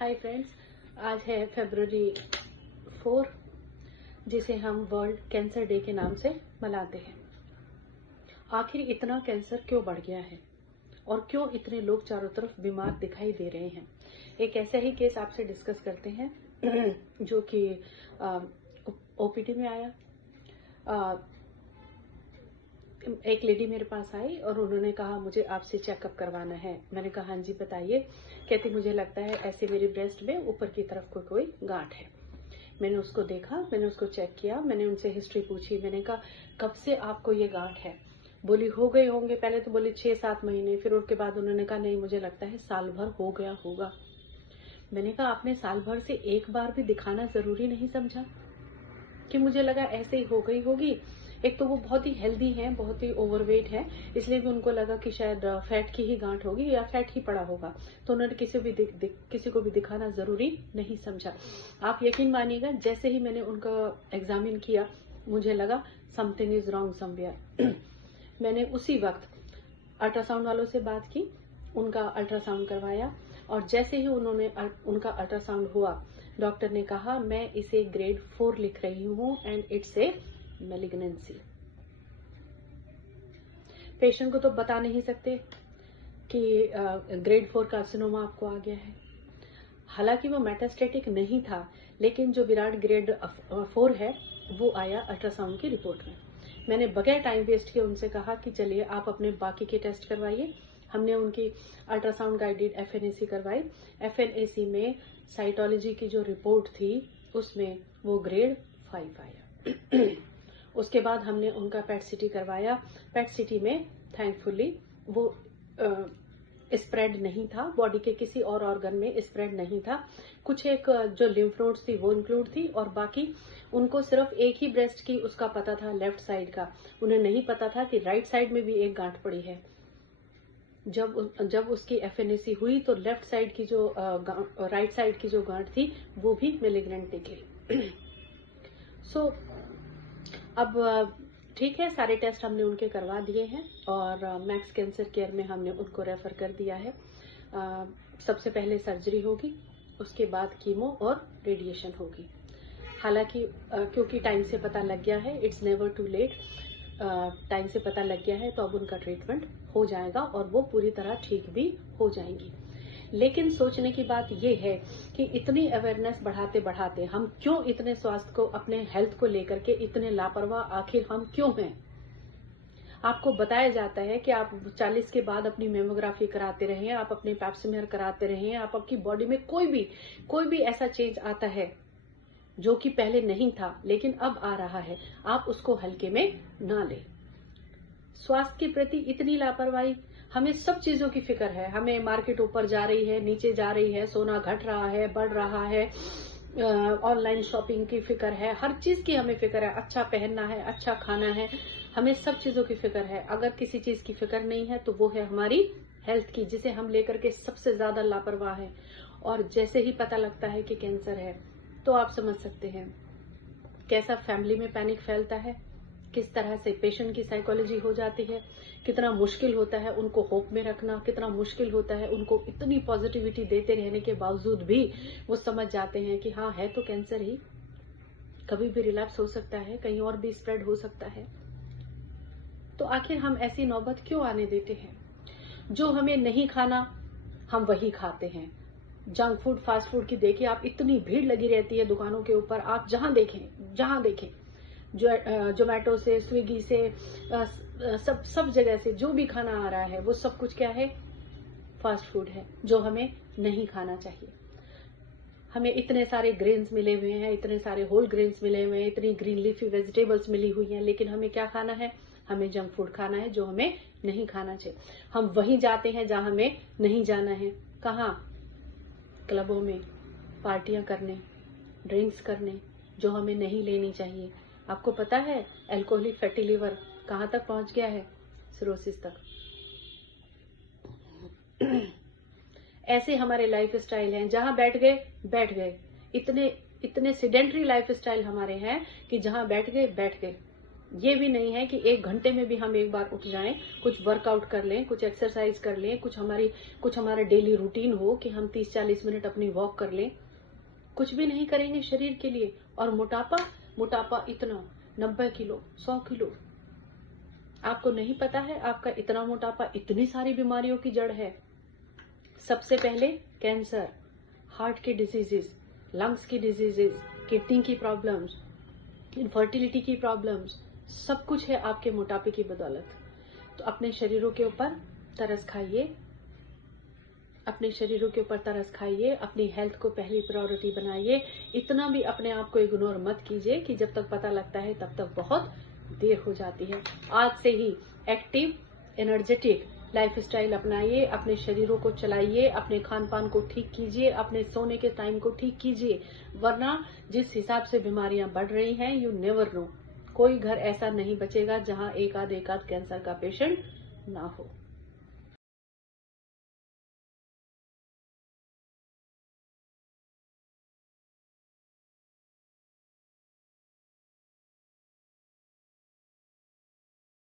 Hi friends, आज है फरवरी 4 जिसे हम वर्ल्ड कैंसर डे के नाम से मनाते हैं। आखिर इतना कैंसर क्यों बढ़ गया है और क्यों इतने लोग चारों तरफ बीमार दिखाई दे रहे हैं। एक ऐसा ही केस आपसे डिस्कस करते हैं जो कि ओपीडी में आया। एक लेडी मेरे पास आई और उन्होंने कहा मुझे आपसे चेकअप करवाना है। मैंने कहा हाँ जी बताइए। कहती मुझे लगता है ऐसे मेरे ब्रेस्ट में ऊपर की तरफ कोई गांठ है। मैंने उसको देखा, मैंने उसको चेक किया, मैंने उनसे हिस्ट्री पूछी। मैंने कहा कब से आपको ये गांठ है? बोली हो गए होंगे, पहले तो बोली 6-7 महीने, फिर उसके बाद उन्होंने कहा नहीं मुझे लगता है साल भर हो गया होगा। मैंने कहा आपने साल भर से एक बार भी दिखाना जरूरी नहीं समझा? कि मुझे लगा ऐसे ही हो गई होगी। एक तो वो बहुत ही हेल्दी हैं, बहुत ही ओवरवेट है, इसलिए भी उनको लगा कि शायद फैट की ही गांठ होगी या फैट ही पड़ा होगा, तो उन्होंने किसी को भी दिखाना जरूरी नहीं समझा। आप यकीन मानिएगा, जैसे ही मैंने उनका एग्जामिन किया मुझे लगा समथिंग इज रॉन्ग समवेयर। मैंने उसी वक्त अल्ट्रासाउंड वालों से बात की, उनका अल्ट्रासाउंड करवाया और जैसे ही उनका अल्ट्रासाउंड हुआ डॉक्टर ने कहा मैं इसे ग्रेड 4 लिख रही हूं and it's a malignancy. Patient को तो बता नहीं सकते कि ग्रेड 4 कार्सिनोमा आपको आ गया है। हालांकि वो मेटास्टेटिक नहीं था, लेकिन जो विराट ग्रेड 4 है वो आया अल्ट्रासाउंड की रिपोर्ट में। मैंने बगैर टाइम वेस्ट किए उनसे कहा कि चलिए आप अपने बाकी के टेस्ट करवाइए। हमने उनकी अल्ट्रासाउंड गाइडेड एफएनएसी करवाई। एफएनएसी में साइटोलॉजी की जो रिपोर्ट थी उसमें वो ग्रेड 5 आया। उसके बाद हमने उनका पेट सिटी करवाया। पेट सिटी में थैंकफुली वो स्प्रेड नहीं था, बॉडी के किसी और ऑर्गन में स्प्रेड नहीं था। कुछ एक जो लिम्फ नोड्स थी वो इंक्लूड थी और बाकी उनको सिर्फ एक ही ब्रेस्ट की उसका पता था, लेफ्ट साइड का। उन्हें नहीं पता था कि राइट साइड में भी एक गांठ पड़ी है। जब उसकी एफएनएसी हुई तो लेफ्ट साइड की जो राइट साइड की जो गांठ थी वो भी मैलिग्नेंट निकली। सो अब ठीक है, सारे टेस्ट हमने उनके करवा दिए हैं और मैक्स कैंसर केयर में हमने उनको रेफर कर दिया है। सबसे पहले सर्जरी होगी, उसके बाद कीमो और रेडिएशन होगी। हालांकि क्योंकि टाइम से पता लग गया है, it's never too late, time से पता लग गया है तो अब उनका ट्रीटमेंट हो जाएगा और वो पूरी तरह ठीक भी हो जाएंगी। लेकिन सोचने की बात यह है कि इतनी अवेयरनेस बढ़ाते बढ़ाते हम क्यों इतने स्वास्थ्य को, अपने हेल्थ को लेकर के इतने लापरवाह आखिर हम क्यों हैं? आपको बताया जाता है कि आप 40 के बाद अपनी मेमोग्राफी कराते रहें, आप अपने पैप स्मीयर कराते रहें, आप आपकी बॉडी में कोई भी ऐसा चेंज आता है जो कि पहले नहीं था लेकिन अब आ रहा है, आप उसको हल्के में ना लें। स्वास्थ्य के प्रति इतनी लापरवाही, हमें सब चीजों की फिक्र है। हमें मार्केट ऊपर जा रही है, नीचे जा रही है, सोना घट रहा है, बढ़ रहा है, ऑनलाइन शॉपिंग की फिक्र है, हर चीज की हमें फिक्र है। अच्छा पहनना है, अच्छा खाना है, हमें सब चीजों की फिक्र है। अगर किसी चीज की फिक्र नहीं है तो वो है हमारी हेल्थ की, जिसे हम लेकर के सबसे ज्यादा लापरवाह है। और जैसे ही पता लगता है कि कैंसर है तो आप समझ सकते हैं कैसा फैमिली में पैनिक फैलता है, किस तरह से पेशेंट की साइकोलॉजी हो जाती है, कितना मुश्किल होता है उनको होप में रखना, कितना मुश्किल होता है उनको इतनी पॉजिटिविटी देते रहने के बावजूद भी वो समझ जाते हैं कि हाँ है तो कैंसर ही, कभी भी रिलैप्स हो सकता है, कहीं और भी स्प्रेड हो सकता है। तो आखिर हम ऐसी नौबत क्यों आने देते हैं? जो हमें नहीं खाना हम वही खाते हैं। जंक फूड, फास्ट फूड की देखिए आप, इतनी भीड़ लगी रहती है दुकानों के ऊपर, आप जहां देखें जोमेटो से, स्विगी से, सब जगह से जो भी खाना आ रहा है वो सब कुछ क्या है? फास्ट फूड है, जो हमें नहीं खाना चाहिए। हमें इतने सारे ग्रेन्स मिले हुए हैं, इतने सारे होल ग्रेन्स मिले हुए हैं, इतनी ग्रीन लीफी वेजिटेबल्स मिली हुई हैं, लेकिन हमें क्या खाना है? हमें जंक फूड खाना है, जो हमें नहीं खाना चाहिए। हम वहीं जाते हैं जहां हमें नहीं जाना है। कहाँ? क्लबों में पार्टियां करने, ड्रिंक्स करने, जो हमें नहीं लेनी चाहिए। आपको पता है अल्कोहलिक फैटी लिवर कहां तक पहुंच गया है? सिरोसिस तक। ऐसे हमारे लाइफ स्टाइल हैं, जहां बैठ गए। इतने सिडेंटरी लाइफ स्टाइल हमारे हैं कि जहां बैठ गए। ये भी नहीं है कि 1 घंटे में भी हम एक बार उठ जाएं, कुछ वर्कआउट कर लें, कुछ एक्सरसाइज कर लें, कुछ हमारा डेली रूटीन हो कि हम 30-40 मिनट अपनी वॉक कर लें। कुछ भी नहीं करेंगे शरीर के लिए। और मोटापा इतना 90 किलो, 100 किलो, आपको नहीं पता है आपका इतना मोटापा इतनी सारी बीमारियों की जड़ है। सबसे पहले कैंसर, हार्ट की डिजीजेस, लंग्स की डिजीजेस, किडनी की प्रॉब्लम्स, इनफर्टिलिटी की प्रॉब्लम्स, सब कुछ है आपके मोटापे की बदौलत। तो अपने शरीरों के ऊपर तरस खाइए, अपने शरीरों के ऊपर तरस खाइए, अपनी हेल्थ को पहली प्रायोरिटी बनाइए। इतना भी अपने आप को इग्नोर मत कीजिए कि जब तक पता लगता है तब तक बहुत देर हो जाती है। आज से ही एक्टिव, एनर्जेटिक लाइफस्टाइल अपनाइए, अपने शरीरों को चलाइए, अपने खान पान को ठीक कीजिए, अपने सोने के टाइम को ठीक कीजिए, वरना जिस हिसाब से बीमारियां बढ़ रही हैं, यू नेवर नो, कोई घर ऐसा नहीं बचेगा जहां एक आध कैंसर का पेशेंट ना हो।